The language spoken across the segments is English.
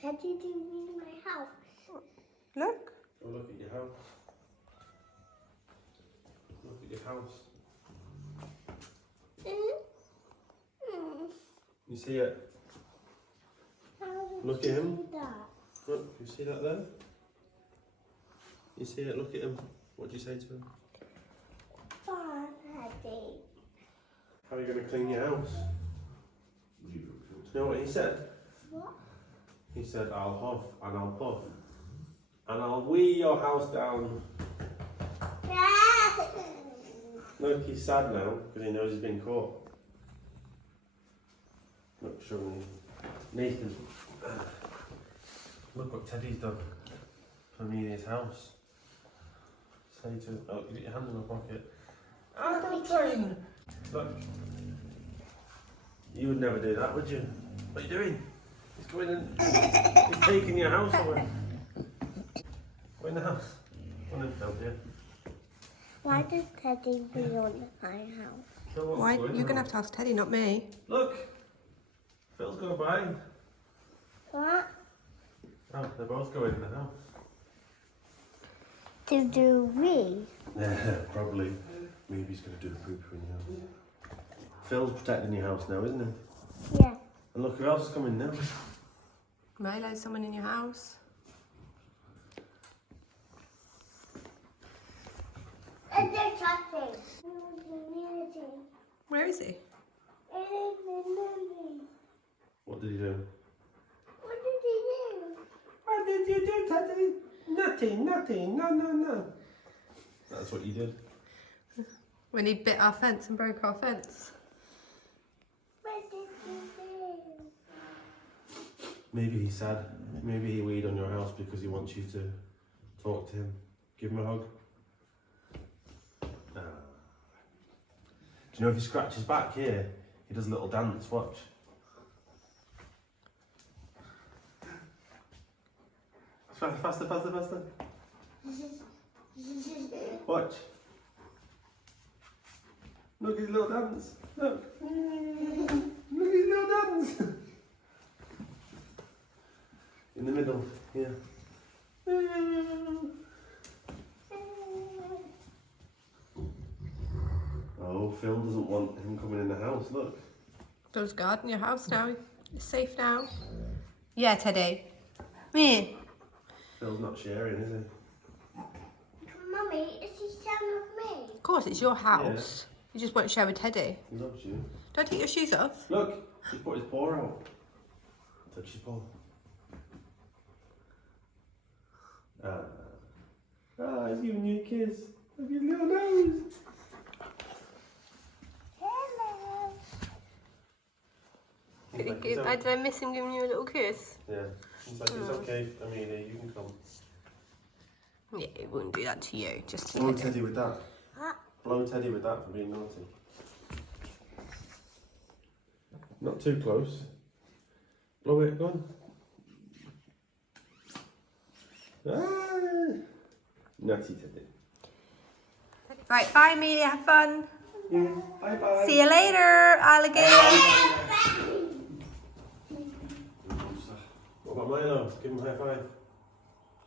Teddy doing in my house? Look. Oh, look at your house. Look at your house. You see it? Look at him. Look, you see that there? You see it? Look at him. What do you say to him? Bye, Teddy. How are you going to clean your house? Do you know what he said? What? He said, I'll huff and I'll puff and I'll wee your house down. Look, he's sad now because he knows he's been caught. Look, show me. Nathan. Look what Teddy's done for Amelia's house. Say to him, oh, you get your hand in my pocket. I'm not trying. Look. You would never do that, would you? What are you doing? He's going in. He's taking your house away. Go in the house. Come in, help you. Why does Teddy be on my house? Why? You're going to have to ask Teddy, not me. Look. Phil's going by. What? Oh, they're both going in the house. To do we? Yeah, probably. Maybe he's going to do the poop in your house. Phil's protecting your house now, isn't he? Yeah. And look who else is coming now. Milo, someone in your house. And they're talking. Where is he? What did he do? What did he do? What did you do, Teddy? Nothing, nothing, no. That's what you did. When he bit our fence and broke our fence. What did you do? Maybe he's sad. Maybe he weed on your house because he wants you to talk to him. Give him a hug. Ah. Do you know if he scratches back here, he does a little dance, watch. Faster. Watch. Look at his little dance. Look. Look at his little dance. In the middle, here. Oh, Phil doesn't want him coming in the house, look. Does guard in your house now? It's safe now? Yeah, Teddy. Me. Phil's not sharing, is he? Mummy, is he sharing with me? Of course, it's your house. You just won't share with Teddy. He loves you. Don't take your shoes off. Look, he's put his paw out. Touch his paw. He's giving you a kiss. Look at your little nose. Hello. He's like, Did I miss him giving you a little kiss? yeah. He's like, it's okay, Amelia, you can come. Yeah, he wouldn't do that to you, just to Blow Teddy. Teddy with that. What? Blow Teddy with that for being naughty. Not too close. Blow it, go on. Ah, naughty Teddy. Right, bye Amelia, have fun. Yeah, bye. See you later, alligator. What about Milo? Give him a high five.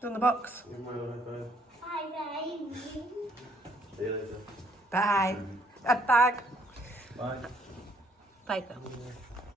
On the box. Give him Milo a high five. Bye, baby. See you later. Bye. A bag. Bye. Bye, Phil.